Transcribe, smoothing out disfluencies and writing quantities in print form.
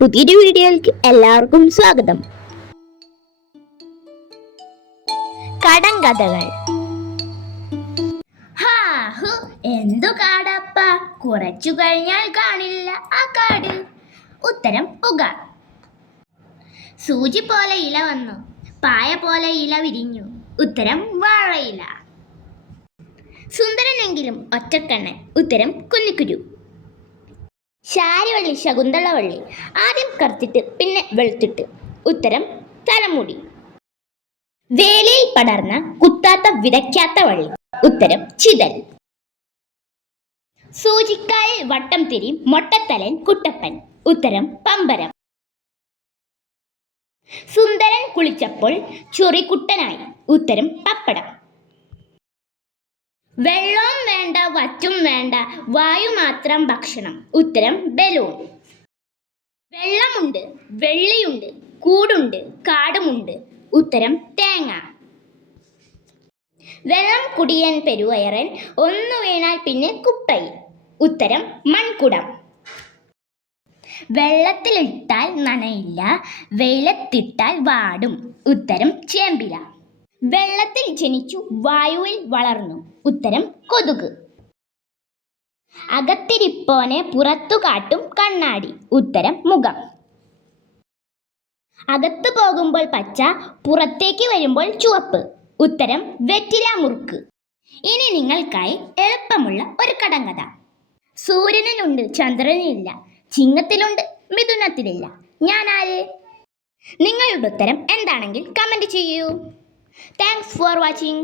പുതിയൊരു വീഡിയോയിലേക്ക് എല്ലാവർക്കും സ്വാഗതം. കടങ്കഥകൾ. എന്തു കാടപ്പ, കുറച്ചു കഴിഞ്ഞാൽ കാണില്ല ആ കാട്. ഉത്തരം പുക. സൂചി പോലെ ഇല വന്നു, പായ പോലെ ഇല വിരിഞ്ഞു. ഉത്തരം വാഴയില. സുന്ദരനെങ്കിലും ഒറ്റക്കണ്ണൻ. ഉത്തരം കുന്നിക്കുരു. ശാരിവള്ളി ശകുന്തളവള്ളി, ആദ്യം കറുത്തിട്ട് പിന്നെ വെളുത്തിട്ട്. ഉത്തരം തലമുടി. വേലിയിൽ പടർന്ന കുത്താത്ത വിതയ്ക്കാത്ത വള്ളി. ഉത്തരം ചിതൽ. സൂചിക്കായിൽ വട്ടം തിരി മൊട്ടത്തലൻ കുട്ടപ്പൻ. ഉത്തരം പമ്പരം. സുന്ദരൻ കുളിച്ചപ്പോൾ ചൊറിക്കുട്ടനായി. ഉത്തരം പപ്പടം. വെള്ളവും വേണ്ട വറ്റും വേണ്ട, വായു മാത്രം ഭക്ഷണം. ഉത്തരം ബലൂൺ. വെള്ളമുണ്ട്, വെള്ളിയുണ്ട്, കൂടുണ്ട്, കാടുമുണ്ട്. ഉത്തരം തേങ്ങ. വെള്ളം കുടിയൻ പെരുവയറൻ, ഒന്നു വീണാൽ പിന്നെ കുപ്പയിൽ. ഉത്തരം മൺകുടം. വെള്ളത്തിലിട്ടാൽ നനയില്ല, വെയിലത്തിട്ടാൽ വാടും. ഉത്തരം ചേമ്പില. വെള്ളത്തിൽ ജനിച്ചു വായുവിൽ വളർന്നു. ഉത്തരം കൊതുക്. അകത്തിരിപ്പോനെ പുറത്തു കാട്ടും കണ്ണാടി. ഉത്തരം മുഖം. അകത്തു പോകുമ്പോൾ പച്ച, പുറത്തേക്ക് വരുമ്പോൾ ചുവപ്പ്. ഉത്തരം വെറ്റില മുറുക്ക്. ഇനി നിങ്ങൾക്കായി എളുപ്പമുള്ള ഒരു കടങ്കഥ. സൂര്യനിലുണ്ട് ചന്ദ്രനിലില്ല, ചിങ്ങത്തിലുണ്ട് മിഥുനത്തിലില്ല. ഞാൻ ആര്? നിങ്ങളുടെ ഉത്തരം എന്താണെങ്കിൽ കമന്റ് ചെയ്യൂ. Thanks for watching.